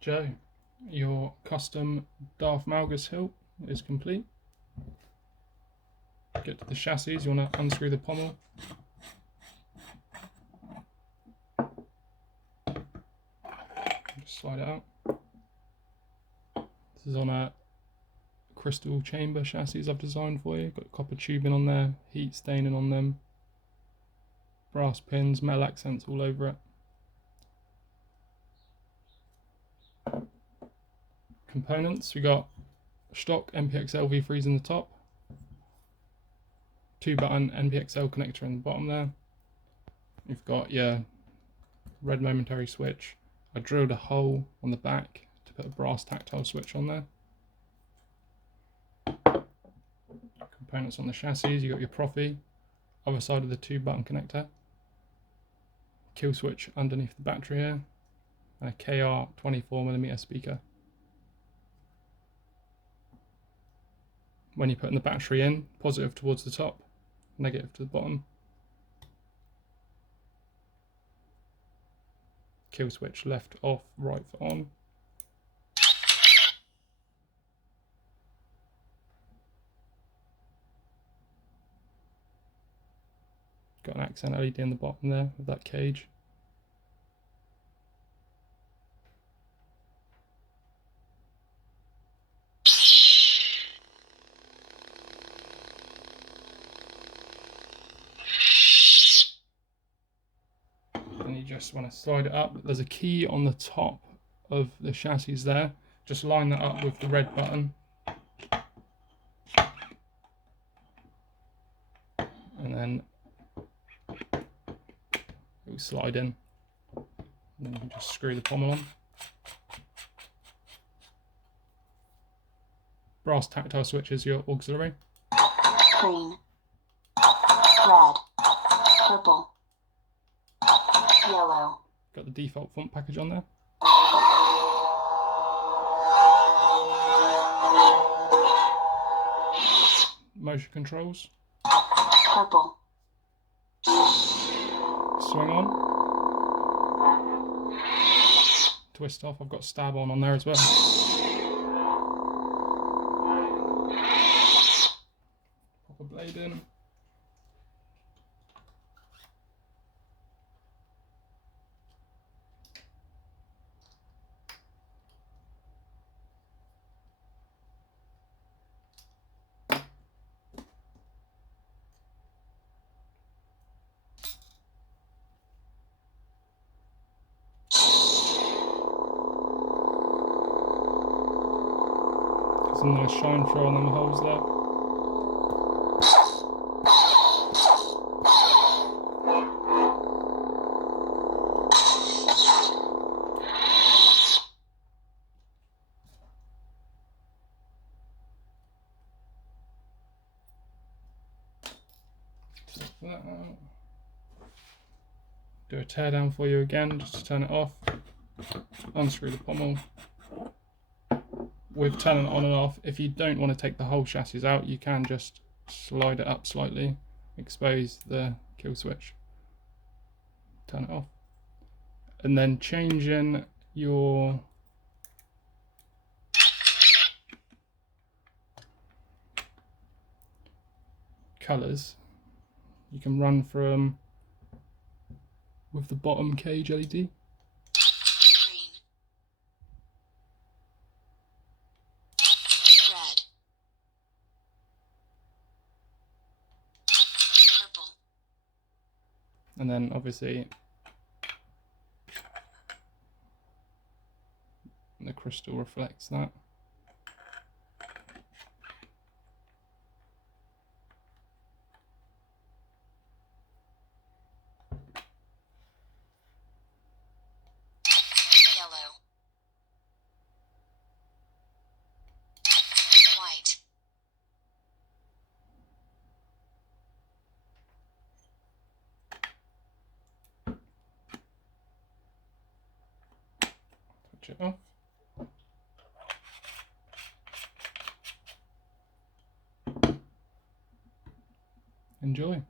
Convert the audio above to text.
Joe, your custom Darth Malgus hilt is complete. Get to the chassis, you want to unscrew the pommel. Just slide it out. This is on a crystal chamber chassis I've designed for you. Got copper tubing on there, heat staining on them, brass pins, metal accents all over it. Components, we got Shtok NPXL V3s in the top, 2-button NPXL connector in the bottom there. You've got your red momentary switch. I drilled a hole on the back to put a brass tactile switch on there. Components on the chassis, you got your Proffie, other side of the 2-button connector, killswitch underneath the battery here, and a KR 24mm speaker. When you're putting the battery in, positive towards the top, negative to the bottom. Kill switch left off, right for on. Got an accent LED in the bottom there of that cage. And you just want to slide it up. There's a key on the top of the chassis there. Just line that up with the red button. And then it will slide in. And then you can just screw the pommel on. Brass tactile switch is your auxiliary. Green, red, purple, yellow. Got the default font package on there. Motion controls. Purple. Swing on. Twist off. I've got stab on there as well. Pop a blade in. Some nice shine through on them holes there. Take that out. Do a tear down for you again, just to turn it off. Unscrew the pommel. With turning it on and off, if you don't want to take the whole chassis out, you can just slide it up slightly, expose the kill switch, turn it off, and then changing your colours. You can run from with the bottom cage LED. And then obviously the crystal reflects that. Yellow. White. Touch it off. Enjoy.